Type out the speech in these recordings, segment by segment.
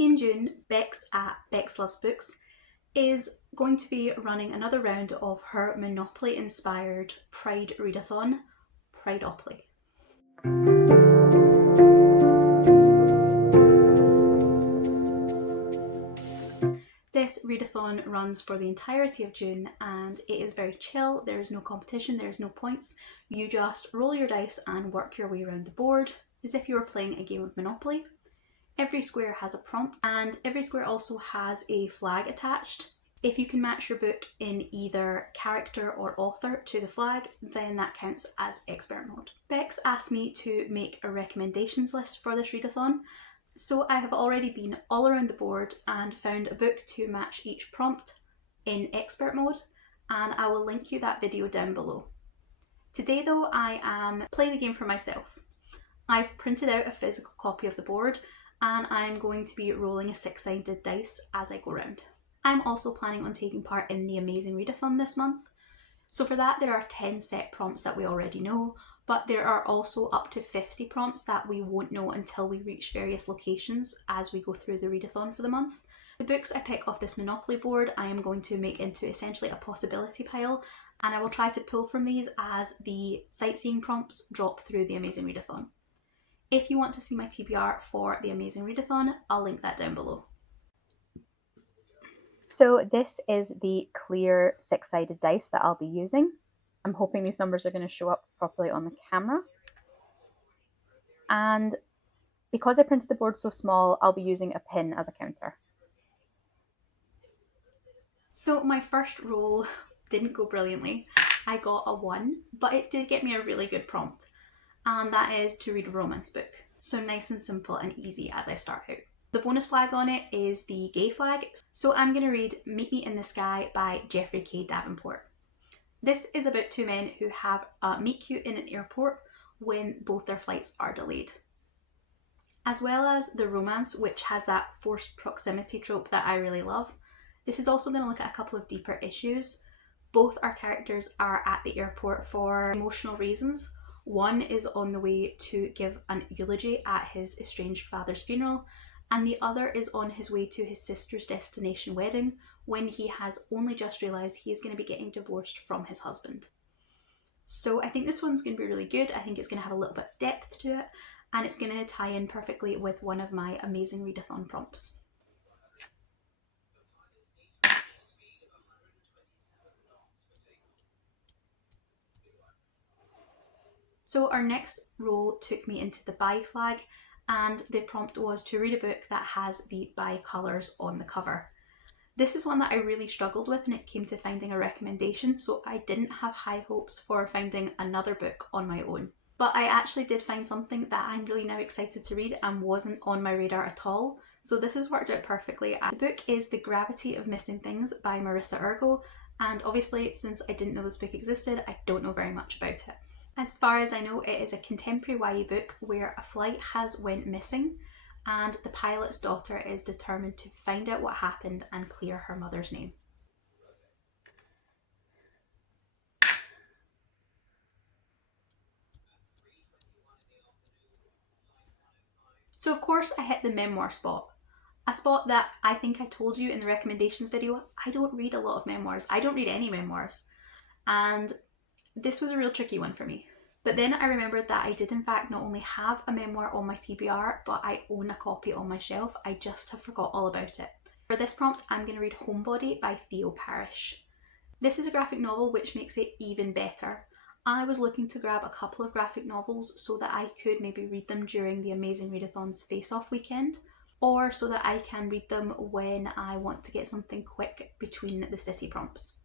In June, Bex at Bex Loves Books is going to be running another round of her Monopoly-inspired Pride readathon, Prideopoly. This readathon runs for the entirety of June and it is very chill. There is no competition, there is no points. You just roll your dice and work your way around the board as if you were playing a game of Monopoly. Every square has a prompt and every square also has a flag attached. If you can match your book in either character or author to the flag, then that counts as expert mode. Bex asked me to make a recommendations list for this readathon, so I have already been all around the board and found a book to match each prompt in expert mode, and I will link you that video down below. Today though, I am playing the game for myself. I've printed out a physical copy of the board and I'm going to be rolling a 6-sided dice as I go round. I'm also planning on taking part in the Amazing Readathon this month. So for that there are 10 set prompts that we already know, but there are also up to 50 prompts that we won't know until we reach various locations as we go through the readathon for the month. The books I pick off this Monopoly board I am going to make into essentially a possibility pile, and I will try to pull from these as the sightseeing prompts drop through the Amazing Readathon. If you want to see my TBR for the Amazing Readathon, I'll link that down below. So this is the clear 6-sided dice that I'll be using. I'm hoping these numbers are going to show up properly on the camera. And because I printed the board so small, I'll be using a pin as a counter. So my first roll didn't go brilliantly. I got a 1, but it did get me a really good prompt, and that is to read a romance book. So nice and simple and easy as I start out. The bonus flag on it is the gay flag, so I'm going to read Meet Me in the Sky by Jeffrey K. Davenport. This is about two men who have a meet cute in an airport when both their flights are delayed. As well as the romance, which has that forced proximity trope that I really love, this is also going to look at a couple of deeper issues. Both our characters are at the airport for emotional reasons. One is on the way to give an eulogy at his estranged father's funeral, and the other is on his way to his sister's destination wedding when he has only just realised he is going to be getting divorced from his husband. So I think this one's going to be really good. I think it's going to have a little bit of depth to it, and it's going to tie in perfectly with one of my Amazing Readathon prompts. So our next roll took me into the buy flag, and the prompt was to read a book that has the buy colours on the cover. This is one that I really struggled with when it came to finding a recommendation, so I didn't have high hopes for finding another book on my own. But I actually did find something that I'm really now excited to read and wasn't on my radar at all, so this has worked out perfectly. The book is The Gravity of Missing Things by Marissa Ergo, and obviously since I didn't know this book existed, I don't know very much about it. As far as I know, it is a contemporary YA book where a flight has went missing and the pilot's daughter is determined to find out what happened and clear her mother's name. So of course I hit the memoir spot. A spot that I think I told you in the recommendations video, I don't read a lot of memoirs. I don't read any memoirs. And this was a real tricky one for me. But then I remembered that I did in fact not only have a memoir on my TBR, but I own a copy on my shelf. I just have forgot all about it. For this prompt, I'm going to read Homebody by Theo Parrish. This is a graphic novel, which makes it even better. I was looking to grab a couple of graphic novels so that I could maybe read them during the Amazing Readathon's face-off weekend, or so that I can read them when I want to get something quick between the city prompts.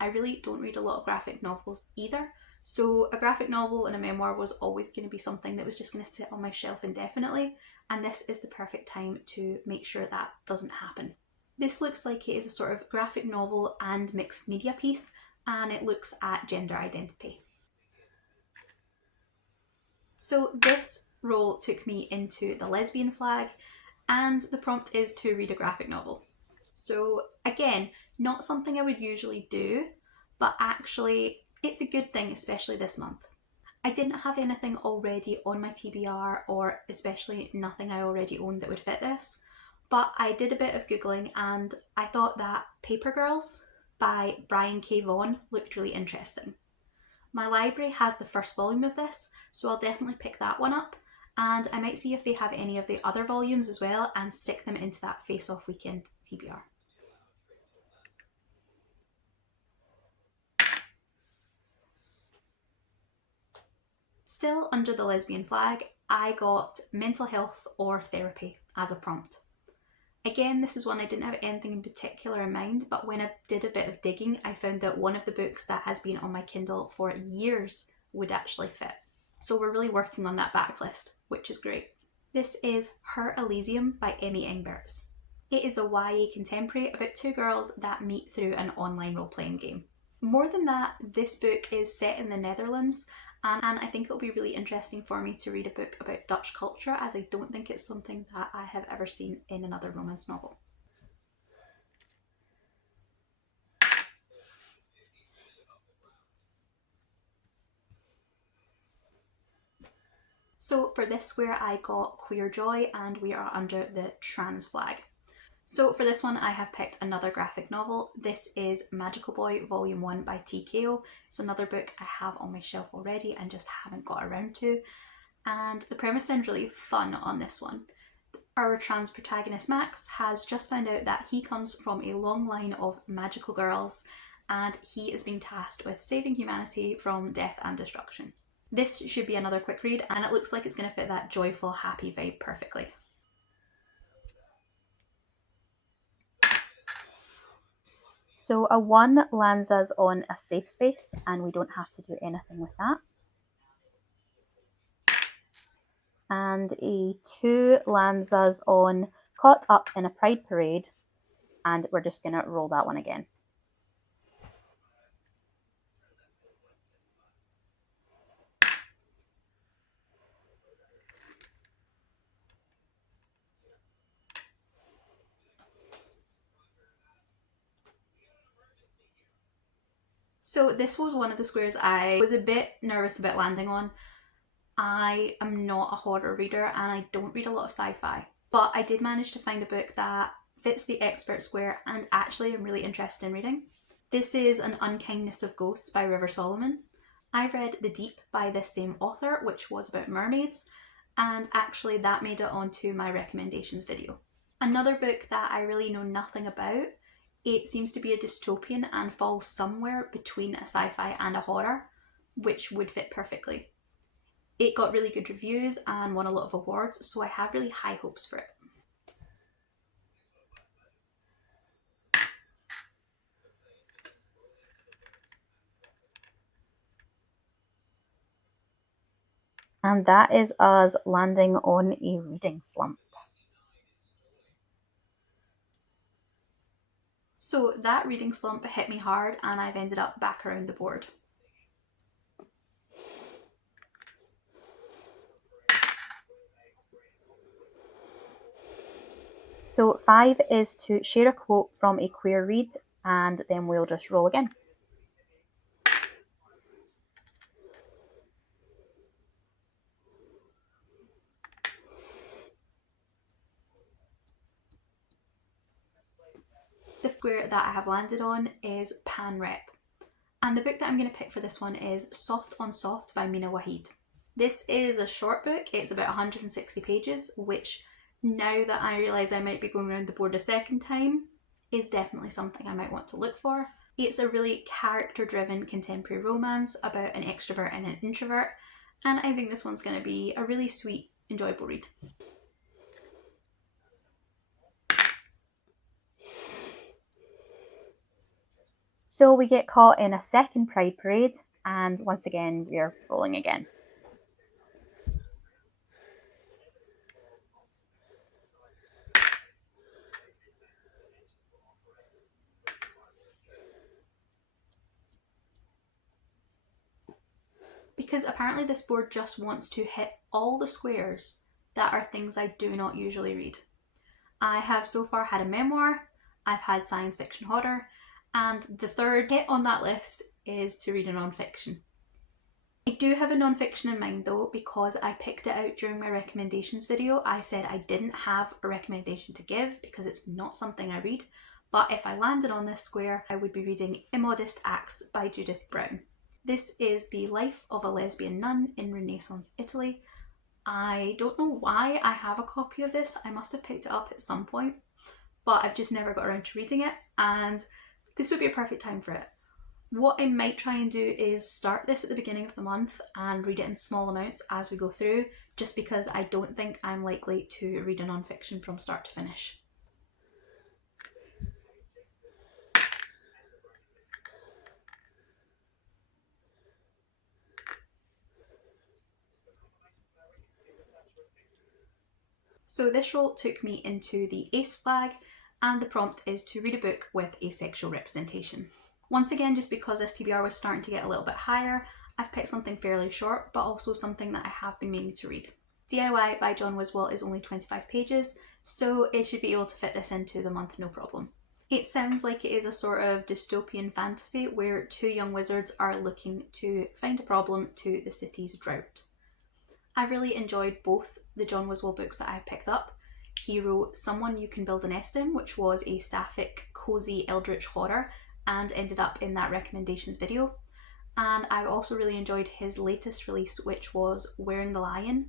I really don't read a lot of graphic novels either, so a graphic novel and a memoir was always going to be something that was just going to sit on my shelf indefinitely, and this is the perfect time to make sure that doesn't happen. This looks like it is a sort of graphic novel and mixed media piece, and it looks at gender identity. So this roll took me into the lesbian flag, and the prompt is to read a graphic novel. So again, not something I would usually do, but actually it's a good thing, especially this month. I didn't have anything already on my TBR, or especially nothing I already owned that would fit this, But I did a bit of Googling and I thought that Paper Girls by Brian K. Vaughan looked really interesting. My library has the first volume of this, so I'll definitely pick that one up, and I might see if they have any of the other volumes as well and stick them into that Face Off Weekend TBR. Still under the lesbian flag, I got Mental Health or Therapy as a prompt. Again, this is one I didn't have anything in particular in mind, but when I did a bit of digging, I found that one of the books that has been on my Kindle for years would actually fit. So we're really working on that backlist, which is great. This is Her Elysium by Emmy Engberts. It is a YA contemporary about two girls that meet through an online role-playing game. More than that, this book is set in the Netherlands, and I think it'll be really interesting for me to read a book about Dutch culture, as I don't think it's something that I have ever seen in another romance novel. So for this square I got Queer Joy, and we are under the trans flag. So for this one I have picked another graphic novel. This is Magical Boy Volume 1 by TKO. It's another book I have on my shelf already and just haven't got around to. And the premise sounds really fun on this one. Our trans protagonist Max has just found out that he comes from a long line of magical girls and he is being tasked with saving humanity from death and destruction. This should be another quick read, and it looks like it's going to fit that joyful, happy vibe perfectly. So a 1 lands us on a safe space, and we don't have to do anything with that. And a 2 lands us on Caught Up in a Pride Parade, and we're just going to roll that one again. So this was one of the squares I was a bit nervous about landing on. I am not a horror reader and I don't read a lot of sci-fi, but I did manage to find a book that fits the expert square and actually I'm really interested in reading. This is An Unkindness of Ghosts by River Solomon. I've read The Deep by this same author, which was about mermaids, and actually that made it onto my recommendations video. Another book that I really know nothing about, it seems to be a dystopian and falls somewhere between a sci-fi and a horror, which would fit perfectly. It got really good reviews and won a lot of awards, so I have really high hopes for it. And that is us landing on a reading slump. So that reading slump hit me hard and I've ended up back around the board. So 5 is to share a quote from a queer read, and then we'll just roll again. The square that I have landed on is Pan Rep. And the book that I'm going to pick for this one is Soft on Soft by Mina Waheed. This is a short book, it's about 160 pages, which now that I realise I might be going around the board a second time, is definitely something I might want to look for. It's a really character-driven contemporary romance about an extrovert and an introvert, and I think this one's going to be a really sweet, enjoyable read. So we get caught in a second Pride Parade, and once again, we're rolling again. Because apparently this board just wants to hit all the squares that are things I do not usually read. I have so far had a memoir, I've had science fiction horror, and the third hit on that list is to read a non-fiction. I do have a non-fiction in mind though, because I picked it out during my recommendations video. I said I didn't have a recommendation to give because it's not something I read, but if I landed on this square, I would be reading Immodest Acts by Judith Brown. This is the life of a lesbian nun in Renaissance Italy. I don't know why I have a copy of this. I must have picked it up at some point, but I've just never got around to reading it, and this would be a perfect time for it. What I might try and do is start this at the beginning of the month and read it in small amounts as we go through, just because I don't think I'm likely to read a non-fiction from start to finish. So this roll took me into the ace flag, and the prompt is to read a book with asexual representation. Once again, just because this TBR was starting to get a little bit higher, I've picked something fairly short, but also something that I have been meaning to read. DIY by John Wiswell is only 25 pages, so it should be able to fit this into the month no problem. It sounds like it is a sort of dystopian fantasy where two young wizards are looking to find a problem to the city's drought. I really enjoyed both the John Wiswell books that I've picked up. He wrote Someone You Can Build a Nest In, which was a sapphic, cosy eldritch horror and ended up in that recommendations video. And I also really enjoyed his latest release, which was Wearing the Lion,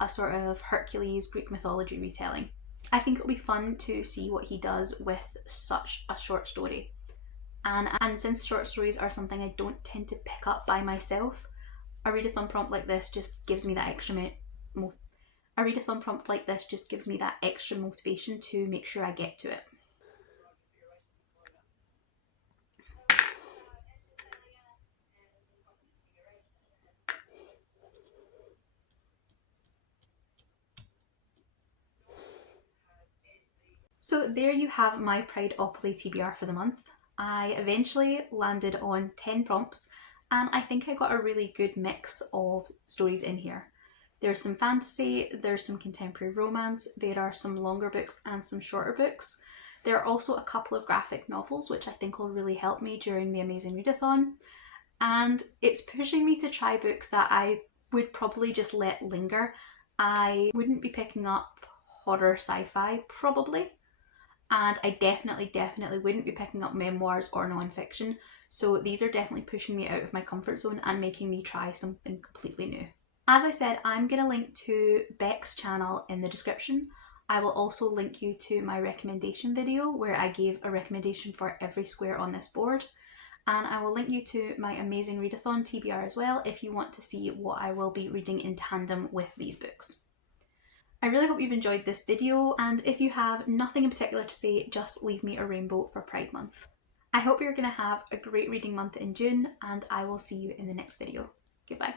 a sort of Hercules Greek mythology retelling. I think it'll be fun to see what he does with such a short story. And since short stories are something I don't tend to pick up by myself, a readathon prompt like this just gives me that extra motivation to make sure I get to it. So there you have my Prideopoly TBR for the month. I eventually landed on 10 prompts, and I think I got a really good mix of stories in here. There's some fantasy, there's some contemporary romance, there are some longer books and some shorter books. There are also a couple of graphic novels, which I think will really help me during the Amazing Readathon. And it's pushing me to try books that I would probably just let linger. I wouldn't be picking up horror sci-fi, probably. And I definitely wouldn't be picking up memoirs or non-fiction. So these are definitely pushing me out of my comfort zone and making me try something completely new. As I said, I'm going to link to Beck's channel in the description. I will also link you to my recommendation video where I gave a recommendation for every square on this board. And I will link you to my Amazing Readathon TBR as well if you want to see what I will be reading in tandem with these books. I really hope you've enjoyed this video, and if you have nothing in particular to say, just leave me a rainbow for Pride Month. I hope you're going to have a great reading month in June, and I will see you in the next video. Goodbye.